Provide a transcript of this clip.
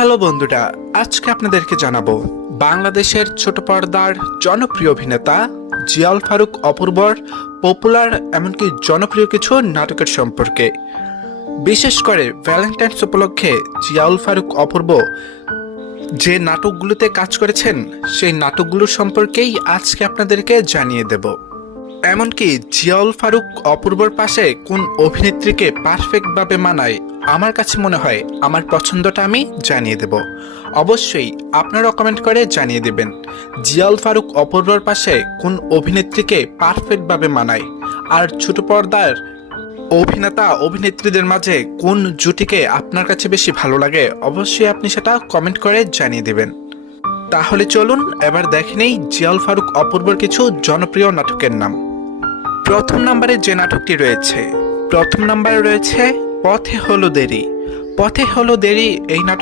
Hello বন্ধুরা, আজকে আপনাদেরকে জানাবো বাংলাদেশের ছোট পর্দার জনপ্রিয় অভিনেতা জিয়াউল ফারুক অপূর্বর পপুলার এমনকি জনপ্রিয় কিছু নাটকের সম্পর্কে। বিশেষ করে ভ্যালেন্টাইন্স উপলক্ষে জিয়াউল ফারুক অপূর্ব যে নাটকগুলোতে কাজ করেছেন সেই নাটকগুলোর সম্পর্কেই আজকে আপনাদেরকে জানিয়ে দেব। এমনকি জিয়াউল ফারুক অপূর্বর পাশে কোন অভিনেত্রীকে পারফেক্টভাবে মানায় আমার কাছে মনে হয় আমার পছন্দটা আমি জানিয়ে দেব। অবশ্যই আপনারা কমেন্ট করে জানিয়ে দেবেন জিয়াউল ফারুক অপূর্বর পাশে কোন অভিনেত্রীকে পারফেক্টভাবে মানায়, আর ছোট পর্দার অভিনেতা অভিনেত্রীদের মাঝে কোন জুটিকে আপনার কাছে বেশি ভালো লাগে অবশ্যই আপনি সেটা কমেন্ট করে জানিয়ে দেবেন। তাহলে চলুন এবার দেখে নেই জিয়াউল ফারুক অপূর্বর কিছু জনপ্রিয় নাটকের নাম। প্রথম নম্বরে যে নাটকটি রয়েছে, প্রথম নম্বরে রয়েছে পথে হলো দেরি। পথে হলো দেরি এই নাটক